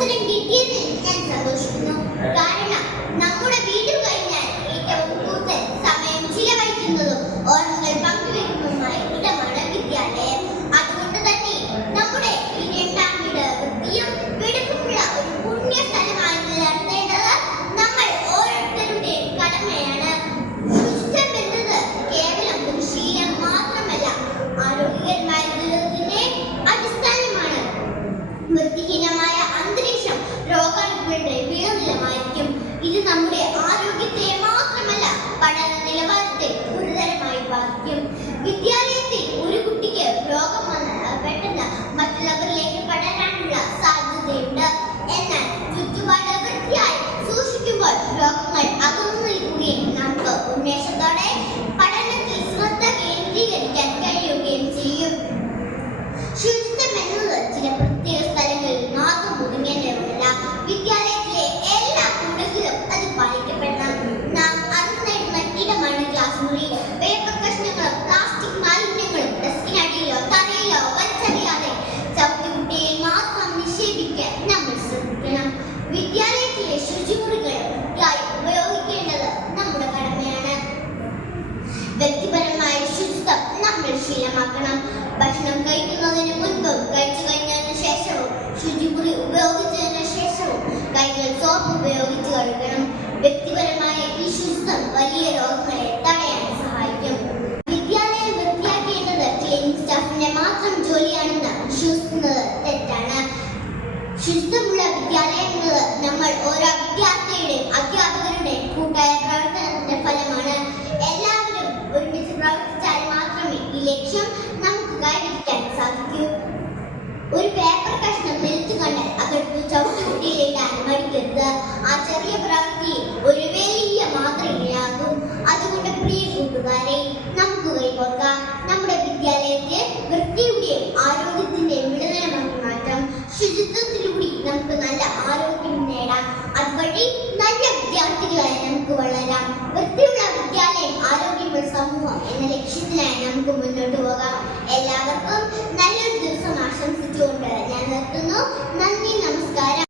അവസരം കിട്ടിയതിൽ ഞാൻ സന്തോഷിക്കുന്നു. കാരണം നമ്മുടെ വീട് കഴിഞ്ഞാൽ ഏറ്റവും കൂടുതൽ സമയം ചിലവഴിക്കുന്നതും ഓർമ്മകൾ പങ്കുവെക്കുന്നതുമായ ഇടമാണ് വിദ്യാലയം. അതുകൊണ്ട് തന്നെ നമ്മുടെ ഈ രണ്ടാം വീട് വൃത്തിയും വെടുപ്പുമുള്ള ഒരു പുണ്യ സ്ഥലമായി നിലനിർത്തേണ്ടത് നമ്മൾ ഓരോരുത്തരുടെയും കടമയാണ്. ശുചിത്വം എന്നത് കേവലം ഒരു ശീലം മാത്രമല്ല, ആരോഗ്യകരമായ ജീവിതത്തിന്റെ അടിസ്ഥാനമാണ്. വൃത്തിഹീനമായ അന്തരീക്ഷം രോഗാണുക്കളുടെ വിളനിലമായിരിക്കും. ഇത് നമ്മുടെ ആരോഗ്യത്തെ മാത്രമല്ല, പഠന നിലവാരത്തെ ഗുരുതരമായി ബാധിക്കും. വിദ്യാലയത്തിൽ ഒരു കുട്ടിക്ക് രോഗം വന്നാൽ പെട്ടെന്ന് മറ്റുള്ളവരിലേക്ക് പടരാനുള്ള സാധ്യതയുണ്ട്. എന്നാൽ ചുറ്റുപാട് വൃത്തിയായി സൂക്ഷിക്കുമ്പോൾ രോഗങ്ങൾ അകന്നു നിൽക്കുകയും നമുക്ക് ഉന്മേഷത്തോടെ പഠനത്തിൽ ശ്രദ്ധ കേന്ദ്രീകരിക്കാൻ കഴിയുകയും ചെയ്യും. ശുചിത്വം എന്നത് ചില പ്രത്യേക സ്ഥലങ്ങളിൽ മാത്രം ഒതുങ്ങേണ്ടതല്ല. വിദ്യാലയത്തിലെ എല്ലാ കൂടത്തിലും അത് പാലിക്കപ്പെടണം. നാം അറിഞ്ഞു നേടുന്ന ഇടമാണ് ക്ലാസ് മുറി. പേപ്പർ കഷ്ണങ്ങളും പ്ലാസ്റ്റിക് മാലിന്യങ്ങളും ഡെസ്കിനടിയിലോ തറയിലോ വലിച്ചെറിയാതെ ചവിട്ടുകുട്ടിയിൽ മാത്രം നിക്ഷേപിക്കാൻ നമ്മൾ ശ്രദ്ധിക്കണം. വിദ്യാലയത്തിലെ ശുചിമുറികൾ വൃത്തിയായി ഉപയോഗിക്കേണ്ടത് നമ്മുടെ കടമയാണ്. വ്യക്തിപരമായ ശുചിത്വം നമ്മൾ ശീലമാക്കണം. ഭക്ഷണം കഴിക്കുന്നതിന് മുൻപും കഴിച്ചു കഴിഞ്ഞതിന് ശേഷവും ശുചിമുറി ഉപയോഗിച്ചതിന് ശേഷവും കൈകൾ സോപ്പ് ഉപയോഗിച്ച് കഴുകണം. വ്യക്തിപരമായ ഈ ശുചിത്വം വലിയ രോഗങ്ങളെ തടയാൻ സഹായിക്കും. വിദ്യാലയം വൃത്തിയാക്കേണ്ടത് ക്ലീനിംഗ് സ്റ്റാഫിന്റെ മാത്രം ജോലിയാണെന്ന് വിശ്വസിക്കുന്നത് തെറ്റാണ്. ശുചിത്വമുള്ള വിദ്യാലയം എന്നത് നമ്മൾ ഓരോ വിദ്യാർത്ഥിയുടെയും അധ്യാപകരുടെയും കൂട്ടായ പ്രവർത്തനത്തിന്റെ ഫലമാണ്. എല്ലാവരും ഒരുമിച്ച് പ്രവർത്തിച്ചാൽ മാത്രമേ ഈ ലക്ഷ്യം നമുക്ക് കൈവരിക്കാൻ സാധിക്കൂ. ഒരു പേപ്പർ കഷ്ണം നിലത്ത് കണ്ടാൽ അതെടുത്ത് ചവിട്ടുകുട്ടിയിലിടാൻ മടിക്കരുത്. ആ ചെറിയ പ്രവൃത്തി ഒരു വലിയ മാതൃകയാകും. അതുകൊണ്ട് പ്രിയ കൂട്ടുകാരെ, നമുക്ക് കൈകോർക്കാം. നമ്മുടെ വിദ്യാലയത്തെ വൃത്തിയുടെയും ആരോഗ്യത്തിന്റെയും വിളനിലമാക്കി മാറ്റാം. ശുചിത്വത്തിലൂടെ നമുക്ക് നല്ല ആരോഗ്യം നേടാം. അതുവഴി നല്ല വിദ്യാർത്ഥികളായി നമുക്ക് വളരാം. വൃത്തിയുള്ള വിദ്യാലയം, ആരോഗ്യമുള്ള സമൂഹം എന്ന ലക്ഷ്യത്തിനായി നമുക്ക് മുന്നോട്ട് പോകാം. എല്ലാവർക്കും നല്ലൊരു ദിവസം ആശംസിച്ചുകൊണ്ട് ഞാൻ നിർത്തുന്നു. നന്ദി, നമസ്കാരം.